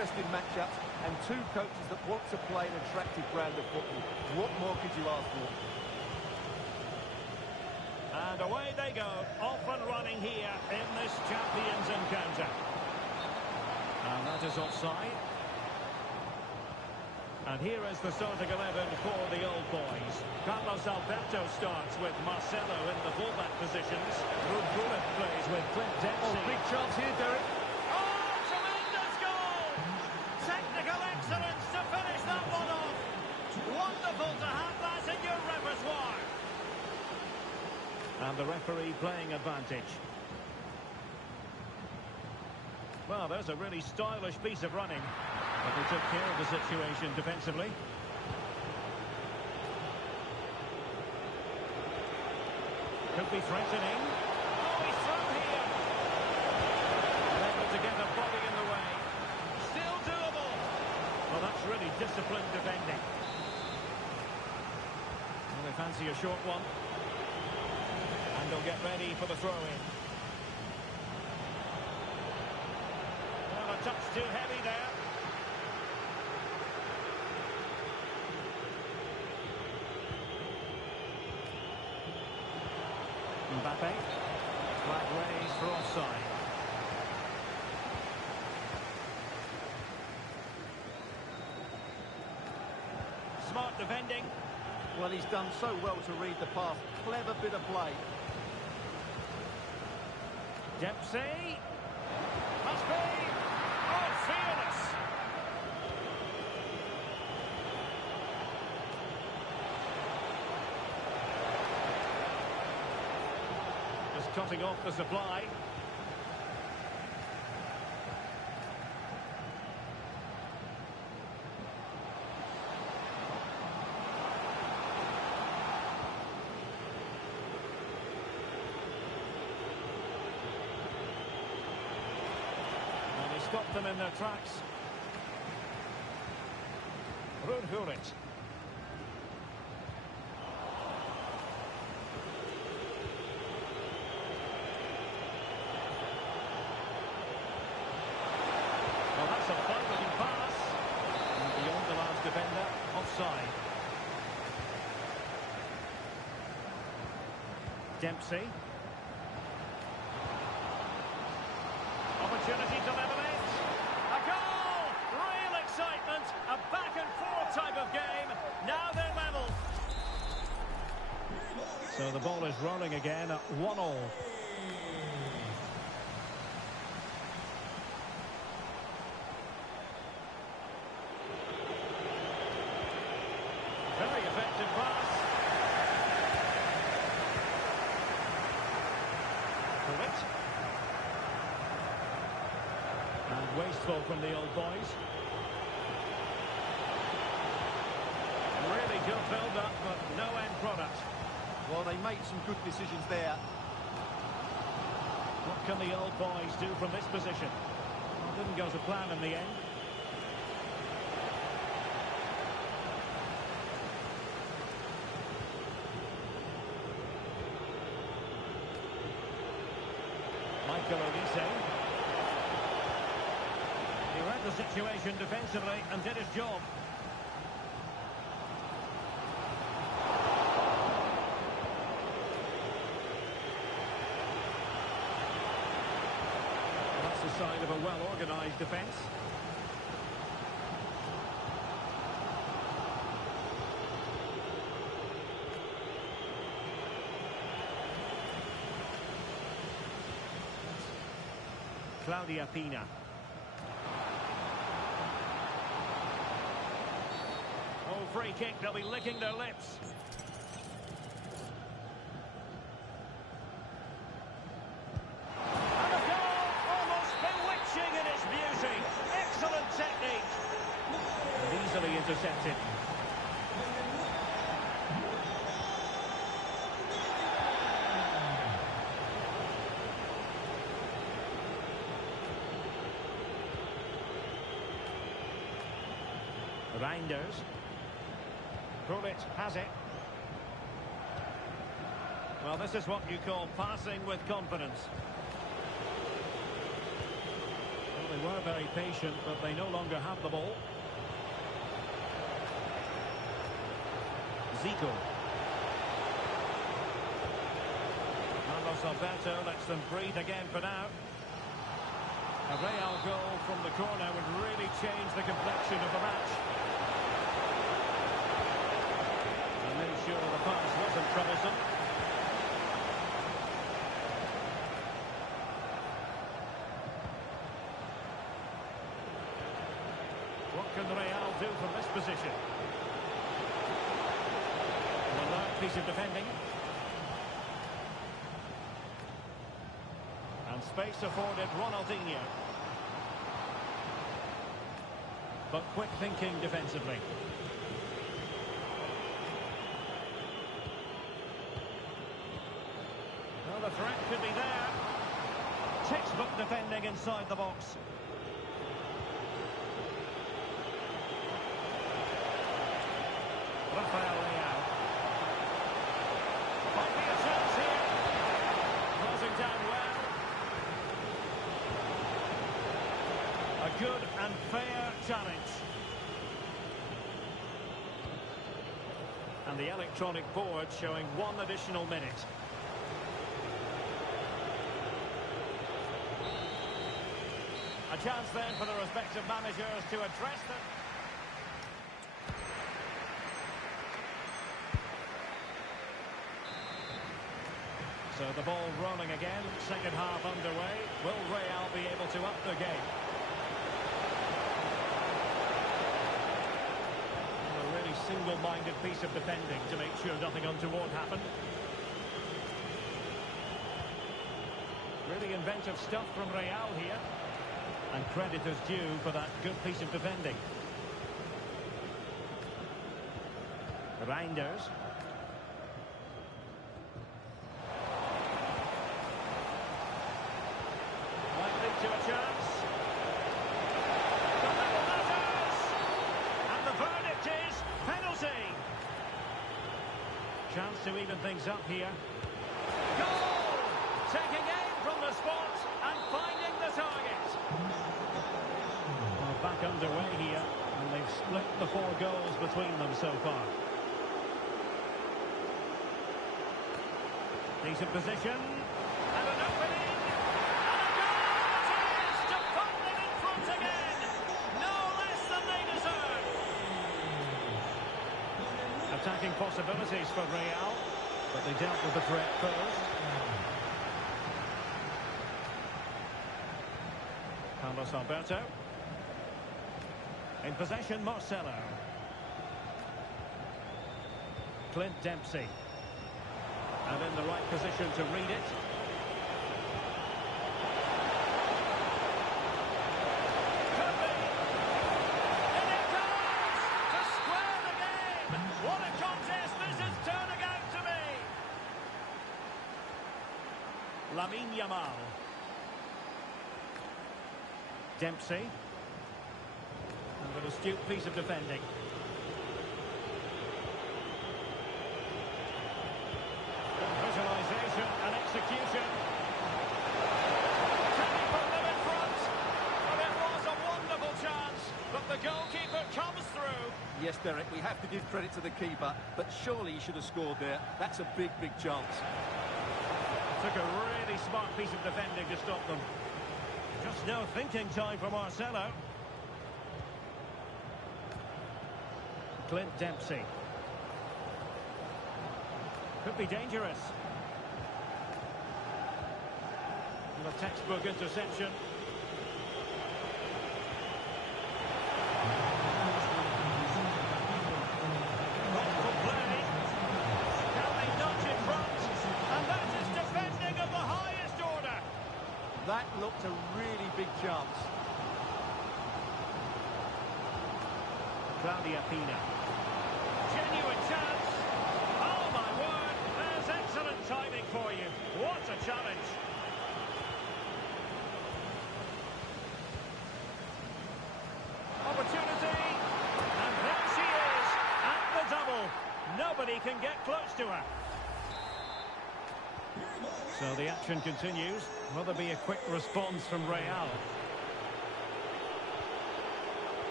interesting matchups and two coaches that want to play an attractive brand of football. What more could you ask for? And away they go, off and running here in this champions encounter. And that is offside. And here is the starting 11 for the old boys. Carlos Alberto starts with Marcelo in the fullback positions. Ruud plays with Clint Dempsey. Oh, big chance here, Derek. Oh, tremendous goal! Technical excellence to finish that one off. Wonderful to have that in your repertoire. And the referee playing advantage. Well, there's a really stylish piece of running. But they took care of the situation defensively. Could be threatening. Oh, he's through here. Able to get a body in the way. Still doable. Well, that's really disciplined defending. Well, they fancy a short one. And they'll get ready for the throw-in. Well, a touch too heavy there. Mbappe, flag raised for offside. Smart defending. Well, he's done so well to read the pass. Clever bit of play. Dempsey. Must be. Oh, fearless. Cutting off the supply. And he stopped them in their tracks. Ruud. Defender offside. Dempsey. Opportunity to level it. A goal! Real excitement. A back and forth type of game. Now they're level. So the ball is rolling again at 1-1. Very effective pass. And wasteful from the old boys. Really good build-up, but no end product. Well, they made some good decisions there. What can the old boys do from this position? Well, didn't go to plan in the end. Michael Olise. He read the situation defensively and did his job. That's a sign of a well-organised defence. Claudia Pina. Oh, free kick, they'll be licking their lips. And a goal, almost bewitching in its beauty. Excellent technique. And easily intercepted. Reinders. Krullit has it. Well, this is what you call passing with confidence. they were very patient, but they no longer have the ball. Zico. Alberto lets them breathe again for now. A Real goal from the corner would really change the complexion of the match. And made sure the pass wasn't troublesome. What can Real do from this position? An alert piece of defending. And space afforded Ronaldinho. But quick thinking defensively. Well, the threat could be there. Textbook defending inside the box. Rafael Leao. Might be a chance here. Closing down well. A good and fair challenge. And the electronic board showing 1 additional minute. A chance then for the respective managers to address them. So the ball rolling again, second half underway. Will Real be able to up the game? A really single-minded piece of defending to make sure nothing untoward happened. Really inventive stuff from Real here. And credit is due for that good piece of defending. Reinders. To a chance. The middle matters. And the verdict is penalty. Chance to even things up here. Goal! Taking aim from the spot and finding the target. Well, back underway here, and they've split the 4 goals between them so far. Decent position. And an opening. Attacking possibilities for Real, but they dealt with the threat first. Carlos Alberto. In possession, Marcelo. Clint Dempsey. And in the right position to read it. Lamine Yamal. Dempsey. And an astute piece of defending. Visualization and execution. Can he put them in front? Well, it was a wonderful chance, but the goalkeeper comes through. Yes, Derek, we have to give credit to the keeper, but surely he should have scored there. That's a big, big chance. Took a really smart piece of defending to stop them. Just no thinking time for Marcelo. Clint Dempsey. Could be dangerous. And a textbook interception. That looked a really big chance. Claudia Pina. Genuine chance. Oh my word, there's excellent timing for you. What a challenge. Opportunity. And there she is at the double. Nobody can get close to her. So the action continues. Will there be a quick response from Real?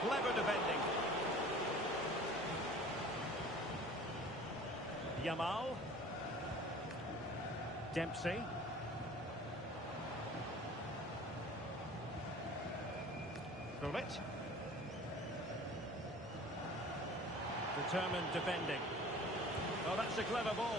Clever defending. Yamal. Dempsey. Gullit. Determined defending. Oh, that's a clever ball.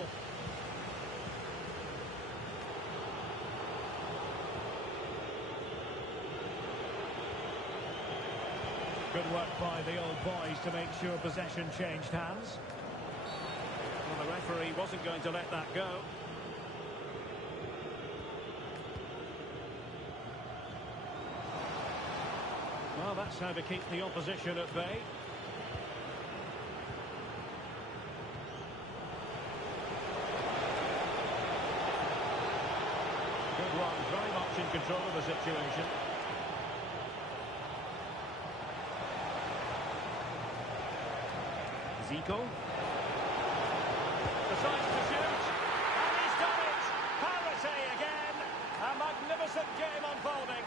Good work by the old boys to make sure possession changed hands. Well, the referee wasn't going to let that go. Well, that's how to keep the opposition at bay. Good one, very much in control of the situation. Zico. Decides to shoot. And he's done it! Parity again! A magnificent game unfolding.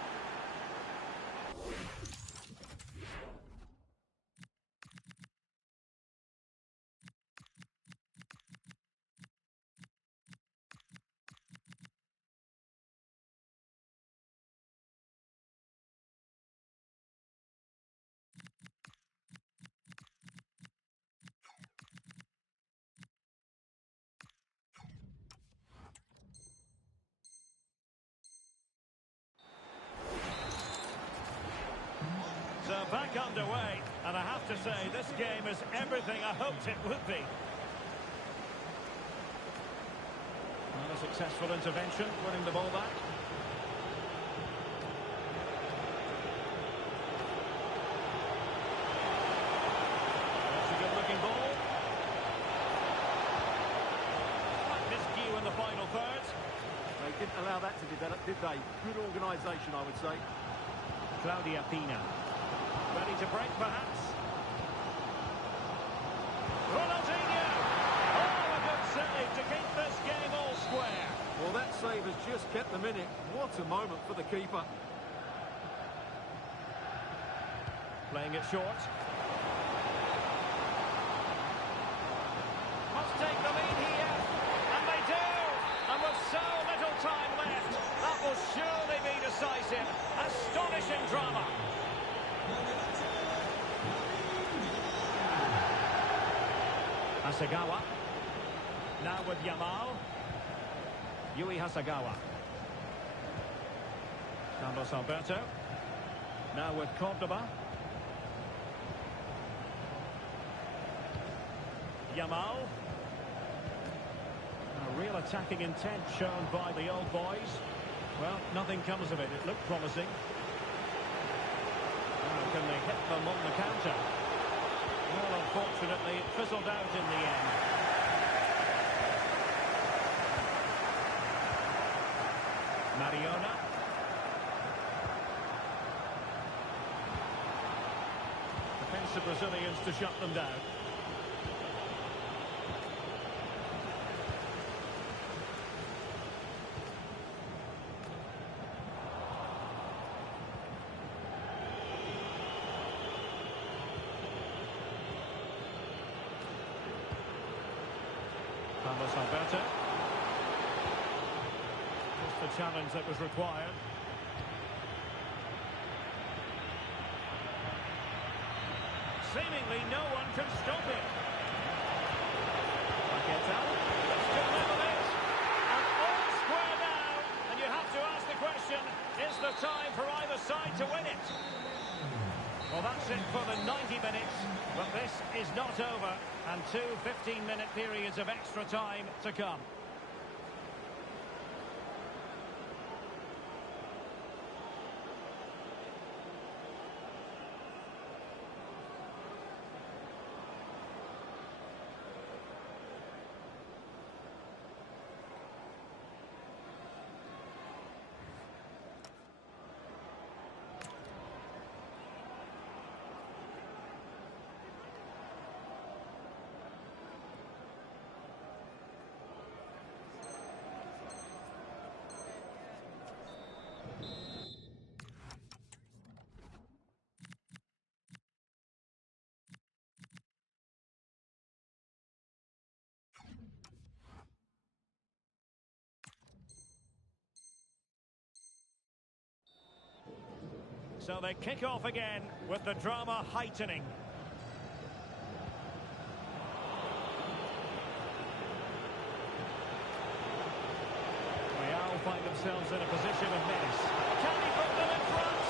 So back underway, and I have to say this game is everything I hoped it would be. Well, a successful intervention, winning the ball back. That's a good-looking ball. Quite miscue in the final third. They didn't allow that to develop, did they? Good organisation, I would say. Claudia Pina. Ready to break, perhaps? Ronaldinho! Oh, a good save to keep this game all square. Well, that save has just kept them in it. What a moment for the keeper. Playing it short. Must take the lead here. And they do! And with so little time left, that will surely be decisive. Astonishing drama. Hasagawa. Now with Yamal. Yui Hasagawa. Carlos Alberto. Now with Cordoba. Yamal. A real attacking intent shown by the old boys. Well, nothing comes of it. It looked promising. Now can they hit them on the counter? Well, unfortunately, it fizzled out in the end. Mariona. Defensive Brazilians to shut them down. Carlos Alberto. Just the challenge that was required. Seemingly no one can stop it. Paqueta. Let's go level it. And all square now. And you have to ask the question, is the time for either side to win it? Well, that's it for the 90 minutes, but this is not over, and two 15-minute periods of extra time to come. So they kick off again with the drama heightening. Real find themselves in a position of menace. Can he put them in front?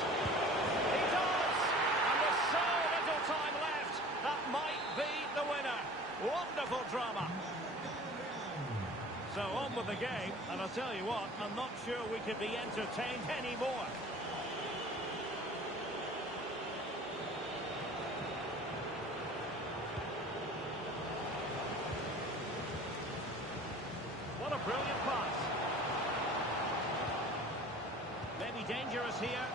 He does! And with so little time left, that might be the winner. Wonderful drama. So on with the game, and I'll tell you what, I'm not sure we could be entertained anymore. What a brilliant pass. Maybe dangerous here.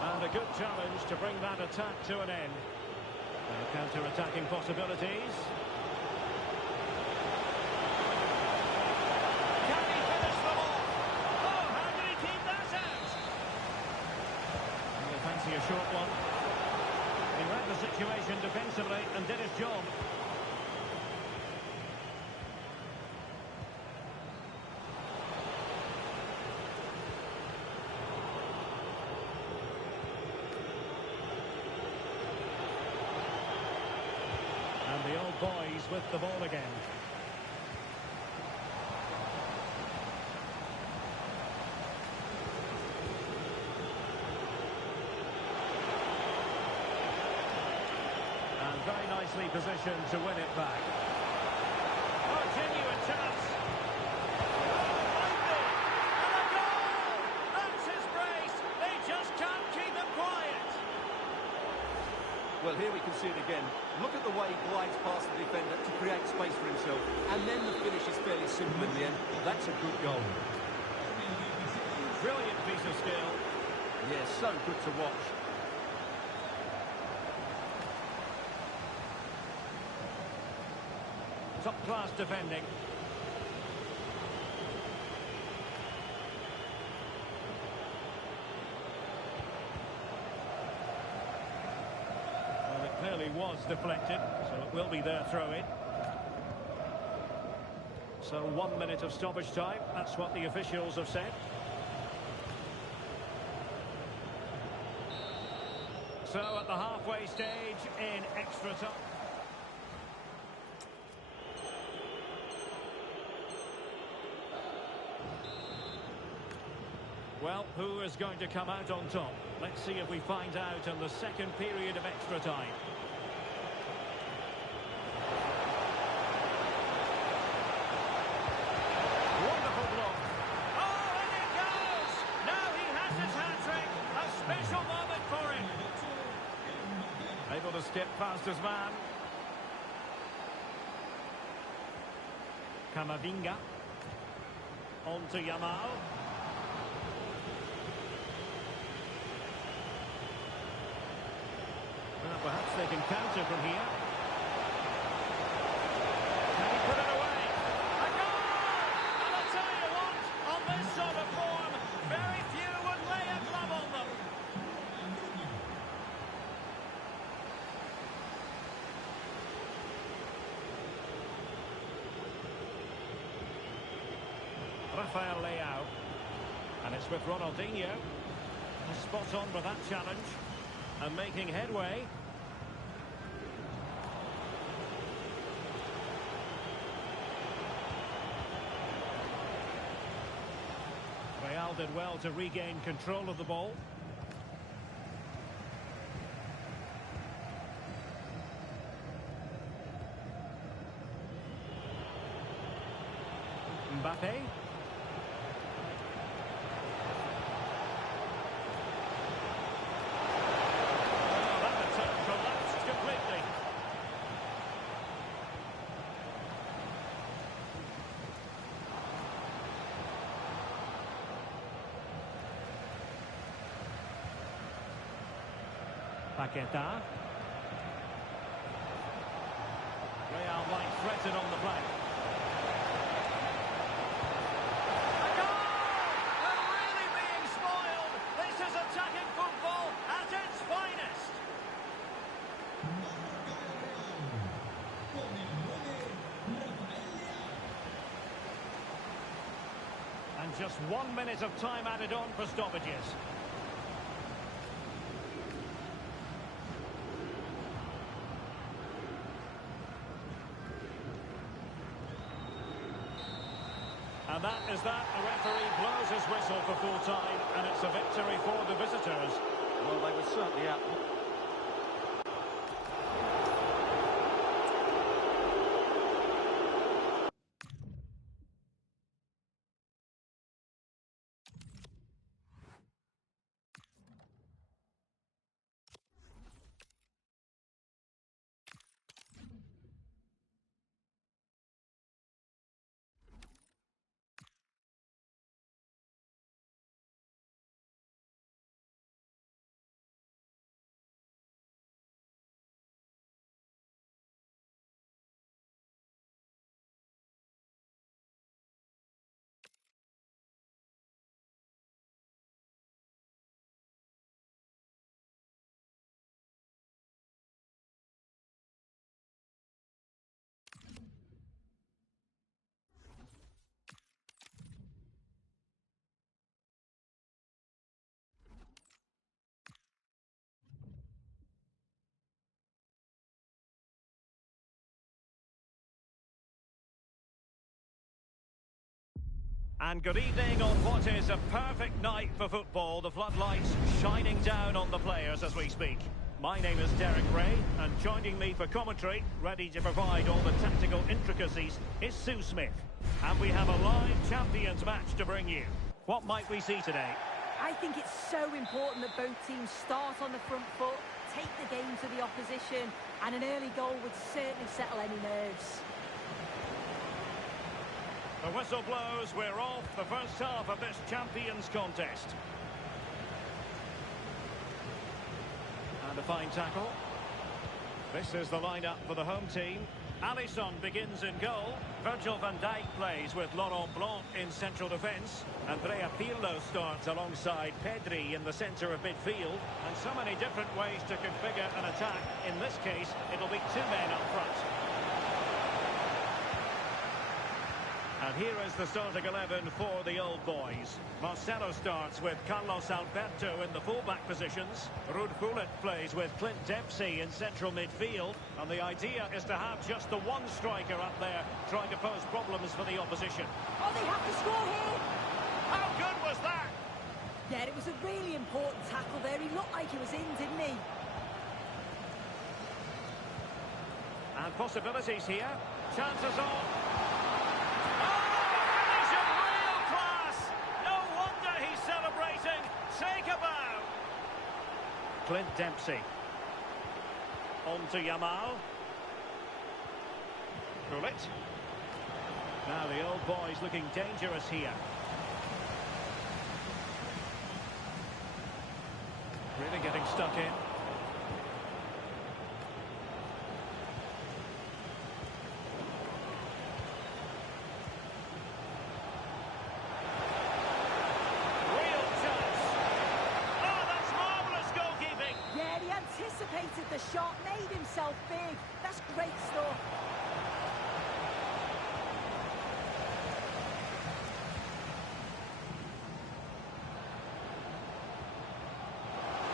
And a good challenge to bring that attack to an end. Counter-attacking possibilities. Can he finish them off? Oh, how did he keep that out? They fancy a short one. He read the situation defensively and did his job. And the old boys with the ball again. And very nicely positioned to win it back. Oh, genuine chance. Oh, might be. And a goal! That's his brace. They just can't keep him quiet. Well, here we can see it again. Look at the way he glides past the defender to create space for himself. And then the finish is fairly simple in the end. That's a good goal. Brilliant piece of skill. Yeah, so good to watch. Top-class defending. Well, it clearly was deflected, so it will be their throw-in. So 1 minute of stoppage time, that's what the officials have said. So at the halfway stage in extra time. Well, who is going to come out on top? Let's see if we find out in the second period of extra time. Wonderful block. Oh, and it goes! Now he has his hat-trick. A special moment for him. Able to skip past his man. Camavinga. On to Yamal. Well, perhaps they can counter from here. Can he put it away? A goal! And I'll tell you what, on this sort of form, very few would lay a glove on them. Rafael Leao. And it's with Ronaldinho. Spot on with that challenge. And making headway. Real did well to regain control of the ball. Mbappe. Paqueta. Real might threaten on the flank. A goal! They're really being spoiled. This is attacking football at its finest. And just 1 minute of time added on for stoppages. And that is that. The referee blows his whistle for full time, and it's a victory for the visitors. Well, they were certainly out. And good evening on what is a perfect night for football. The floodlights shining down on the players as we speak. My name is Derek Ray, and joining me for commentary, ready to provide all the tactical intricacies, is Sue Smith. And we have a live Champions match to bring you. What might we see today? I think it's so important that both teams start on the front foot, take the game to the opposition, and an early goal would certainly settle any nerves. The whistle blows, we're off the first half of this Champions contest. And a fine tackle. This is the lineup for the home team. Alisson begins in goal. Virgil van Dijk plays with Laurent Blanc in central defence. Andrea Pirlo starts alongside Pedri in the centre of midfield. And so many different ways to configure an attack. In this case, it'll be two men up front. And here is the starting 11 for the old boys. Marcelo starts with Carlos Alberto in the fullback positions. Ruud Gullit plays with Clint Dempsey in central midfield. And the idea is to have just the one striker up there trying to pose problems for the opposition. Oh, they have to score here! How good was that? Yeah, it was a really important tackle there. He looked like he was in, didn't he? And possibilities here. Chances on. Take a bow. Clint Dempsey. On to Yamal. Gullit. Now the old boys looking dangerous here. Really getting stuck in. Anticipated the shot, made himself big. That's great stuff.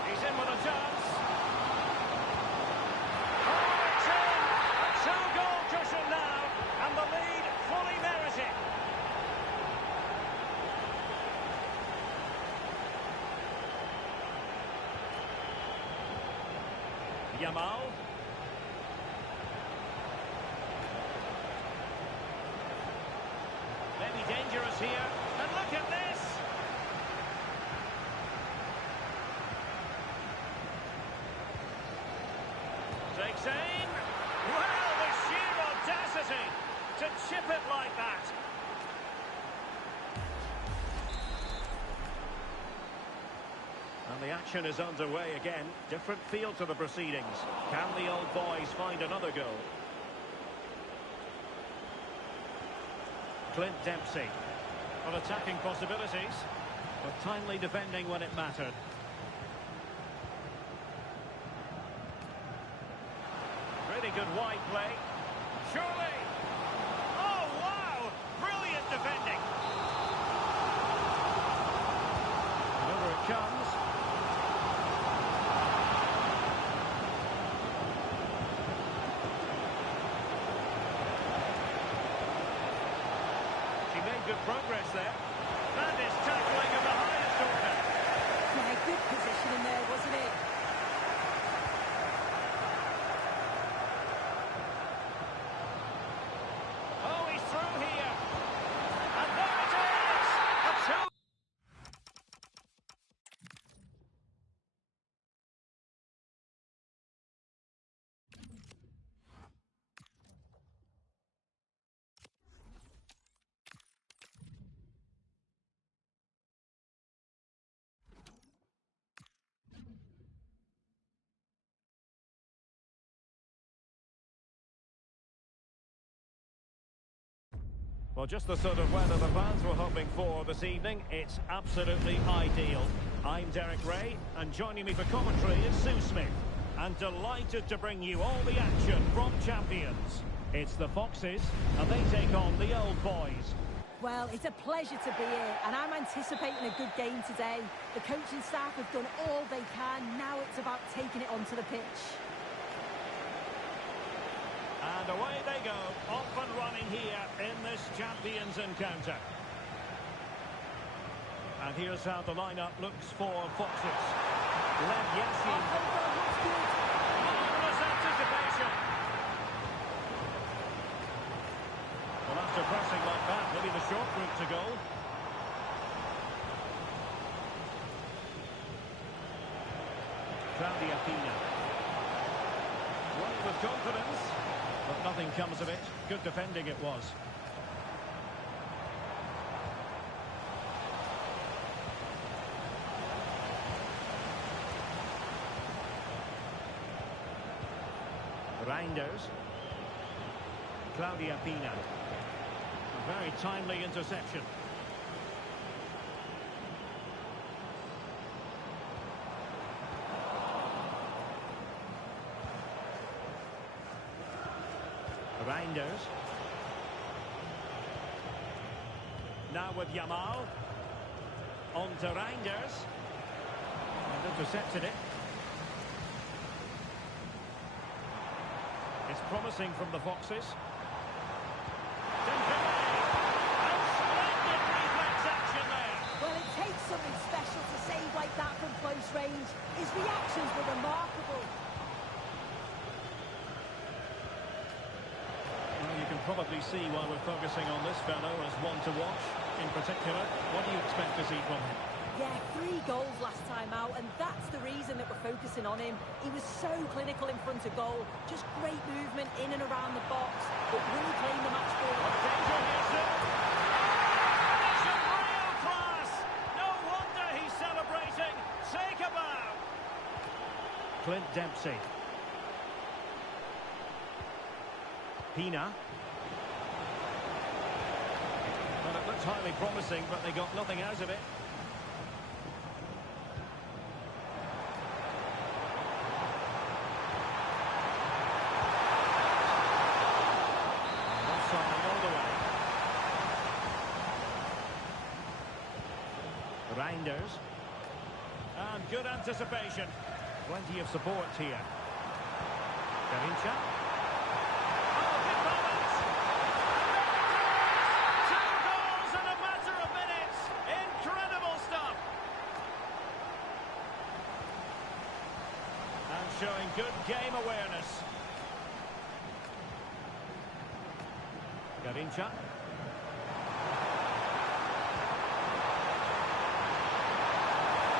He's in with a chance. Oh, it's in! A two-goal cushion now, and the lead fully merited. Yamal. Maybe dangerous here. And look at this! Takes aim. Well, the sheer audacity to chip it like that. And the action is underway again. Different feel to the proceedings. Can the old boys find another goal? Clint Dempsey. Well, attacking possibilities, but timely defending when it mattered. Really good wide play. Surely! Oh, wow! Brilliant defending! And over it comes. good progress there. That is tackling of the highest order. Yeah, good positioning there, wasn't it? Oh, he's through here. And there it is! A two. Well, just the sort of weather the fans were hoping for this evening. It's absolutely ideal. I'm Derek Ray, and joining me for commentary is Sue Smith. And delighted to bring you all the action from Champions. It's the Foxes, and they take on the Old Boys. Well, it's a pleasure to be here, and I'm anticipating a good game today. The coaching staff have done all they can. Now it's about taking it onto the pitch. And away they go, off and running here in this Champions encounter. And here's how the lineup looks for Foxes. Lev Yashin. Marvellous anticipation. Well, after pressing like that, maybe the short route to goal. Claudia Pina. Running with confidence. But nothing comes of it. Good defending it was. Reinders. Claudia Pina. A very timely interception. Reinders. Now with Yamal. On to Reinders. And intercepted it. It's promising from the Foxes. Dembele. And splendid reflex action there. Well, it takes something special to save like that from close range. His reactions were remarkable. You can probably see why we're focusing on this fellow as one to watch. In particular, what do you expect to see from him? Yeah, 3 goals last time out, and that's the reason that we're focusing on him. He was so clinical in front of goal. Just great movement in and around the box, but really playing the match ball. Danger here, sir. It's a real class. No wonder he's celebrating. Take a bow. Clint Dempsey. Pina. Well, it looked highly promising, but they got nothing out of it. Offside all the way. Reinders. And good anticipation. Plenty of support here. Garincha. Showing good game awareness. Garincha.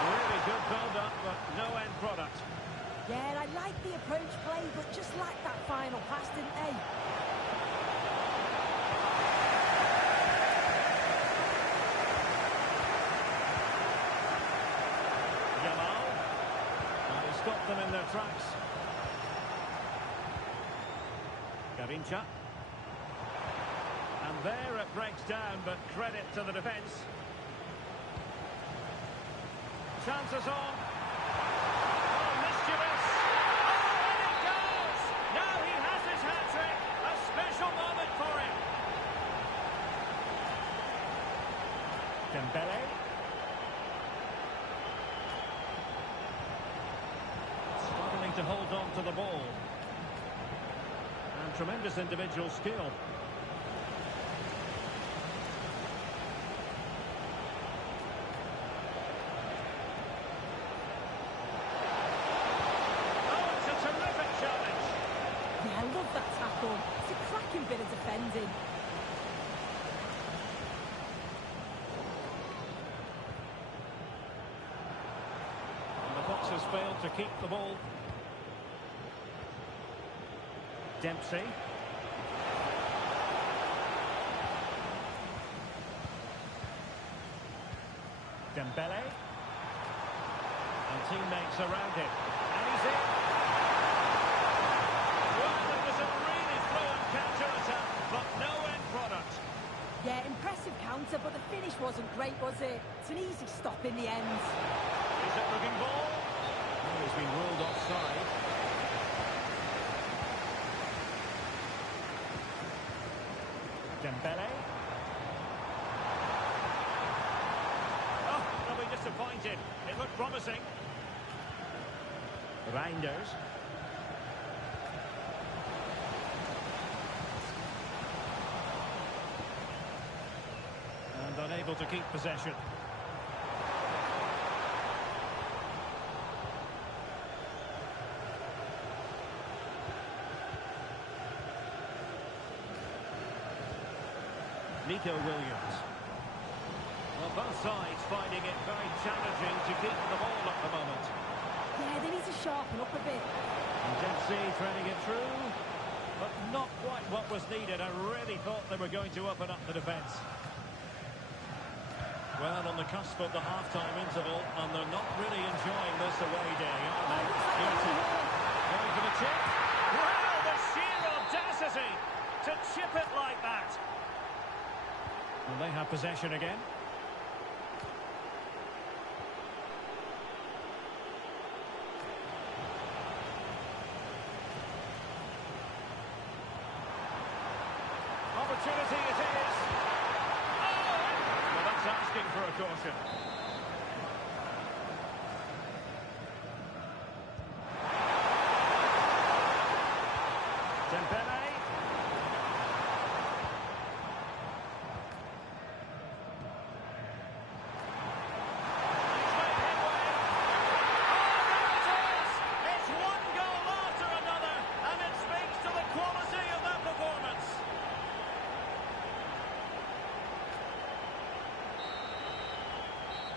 Really good build-up, but no end product. Yeah, I like the approach play, but just lacked that final pass, didn't they? Stop them in their tracks. Garincha. And there it breaks down, but credit to the defence. Chances on. Oh, mischievous. Oh, and it goes! Now he has his hat-trick. A special moment for him. Dembele. To hold on to the ball. And tremendous individual skill. has failed to keep the ball. Dempsey. Dembele. And teammates around him. And he's in. Well, it was a really fluent counter-attack, but no end product. Yeah, impressive counter, but the finish wasn't great, was it? It's an easy stop in the end. Is it looking ball? Oh, he's been ruled offside. Dembele. Oh, they'll be disappointed. It looked promising. Reinders. And unable to keep possession. Nico Williams. Well, both sides finding it very challenging to keep the ball at the moment. Yeah, they need to sharpen up a bit. And Dempsey threading it through, but not quite what was needed. I really thought they were going to open up the defence. Well, on the cusp of the half-time interval, and they're not really enjoying this away day, are they? Toty going for the chip. Wow, the sheer audacity to chip it like that. And they have possession again. Opportunity it is. Oh! Well, that's asking for a caution. Dembele.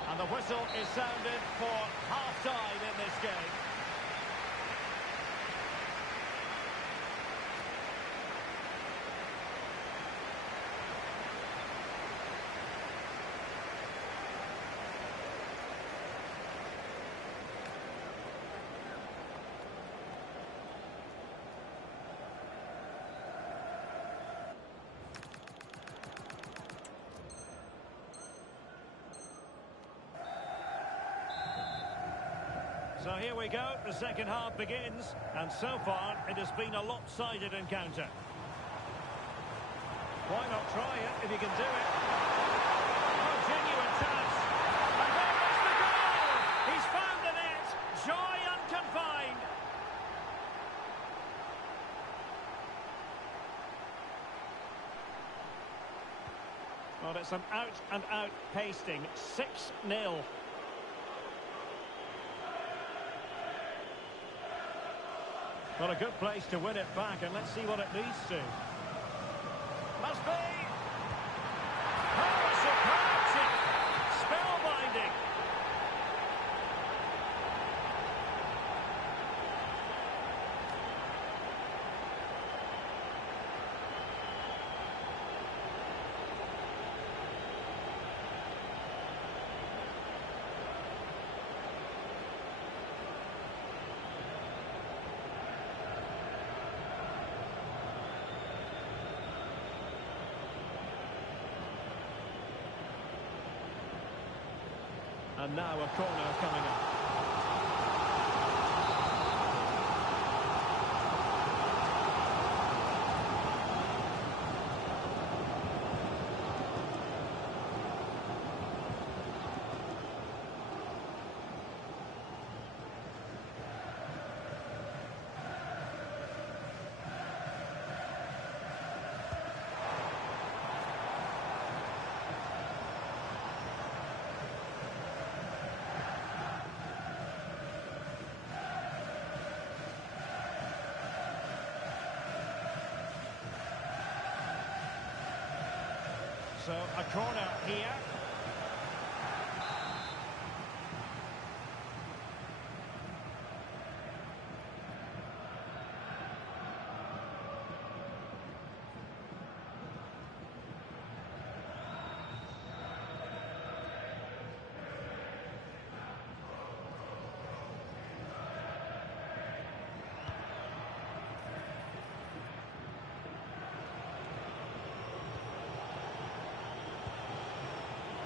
And the whistle is sounded for half-time in this game. So here we go, the second half begins, and so far it has been a lopsided encounter. Why not try it if you can do it? Oh, genuine chance. And there is the goal! He's found the net. Joy unconfined. Well, it's an out-and-out pasting. 6-0. Well, a good place to win it back, and let's see what it leads to. Must be! Oh, a superb chip! Spellbinding! And now a corner coming up. So a corner here.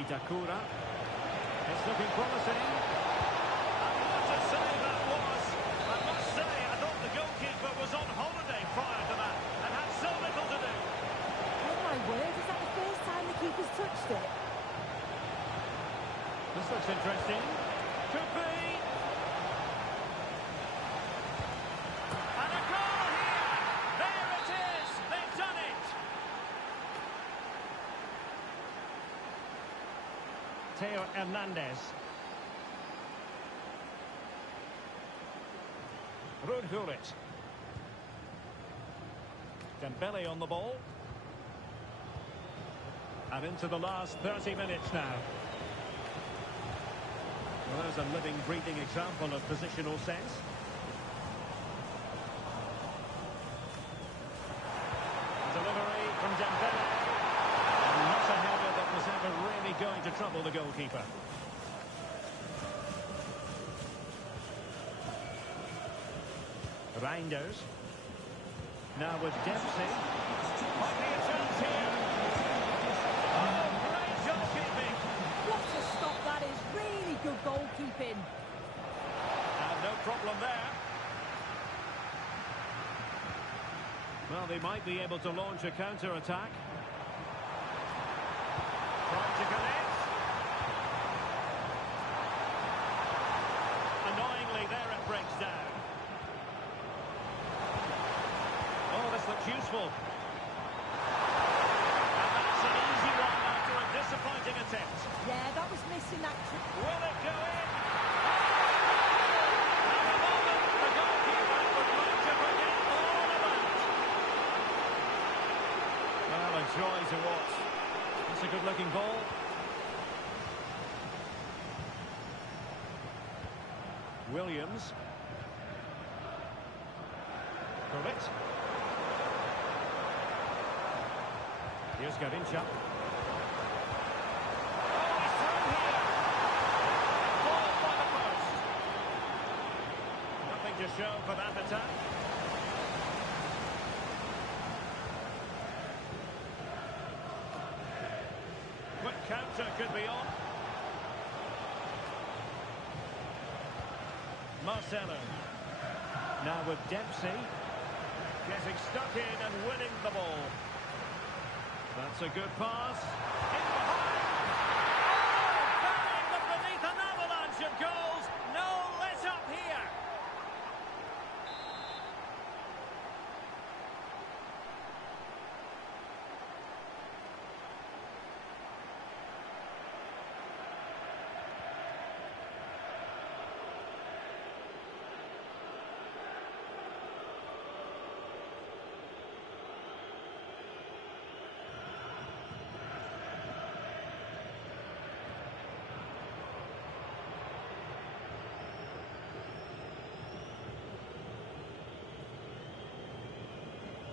Itakura. It's looking promising. And what a save that was! I must say, I thought the goalkeeper was on holiday prior to that and had so little to do. Oh my word, is that the first time the keeper's touched it? This looks interesting. Could be. And a goal here! There it is! They've done it! Theo Hernandez. Ruud Gullit. Dembele on the ball. And into the last 30 minutes now. Well, there's a living, breathing example of positional sense. Delivery from Dembele. And not a header that was ever really going to trouble the goalkeeper. Reinders. Now with Dempsey. Might be a chance here. Oh, great goalkeeping. What a stop that is. Really good goalkeeping. And no problem there. Well, they might be able to launch a counter-attack. Trying to connect. Annoyingly, there it breaks down. Oh, this looks useful. And that's an easy one after a disappointing attempt. Yeah, that was missing that. Will it go in? At the moment, the goalkeeper would like to forget all about it. Well, a joy to watch. That's a good-looking ball. Williams. Correct. Here's Garincha. Oh, he's through here. Ball by the post. Nothing to show for that attack. Quick counter could be on. Marcelo. Now with Dempsey. Getting stuck in and winning the ball. That's a good pass. In behind. Oh, buried them beneath an avalanche of goals. No let up here.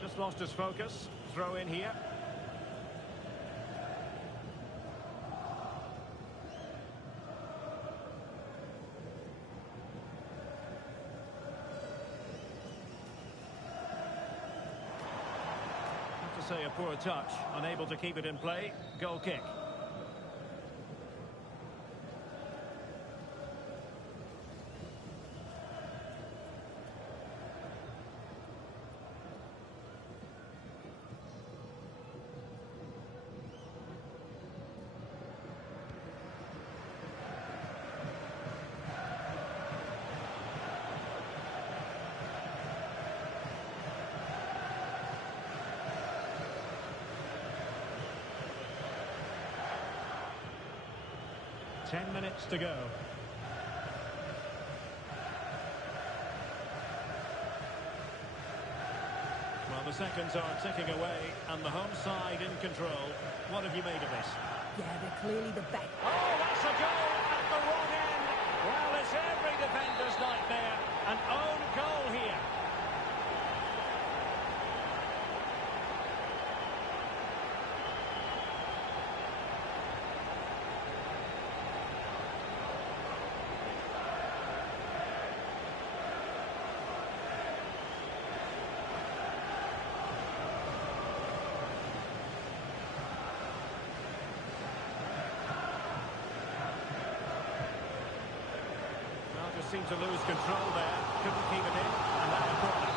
Just lost his focus. Throw in here. Have to say a poor touch. Unable to keep it in play. Goal kick. Ten minutes to go. Well, the seconds are ticking away, and the home side in control. What have you made of this? Yeah, they're clearly the best. Oh, that's a goal at the wrong end. Well, it's every defender's nightmare. An own goal here. seemed to lose control there. Couldn't keep it in. And now a corner.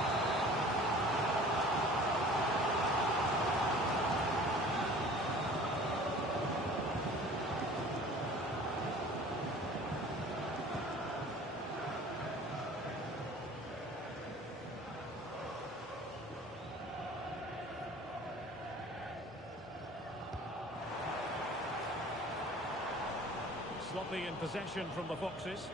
Sloppy in possession from the Foxes.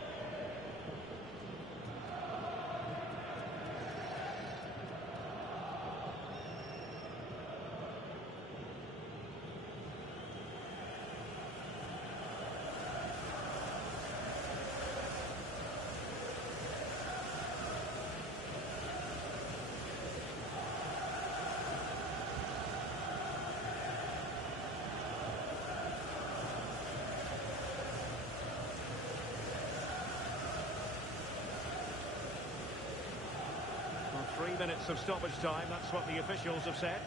Well, 3 minutes of stoppage time, that's what the officials have said.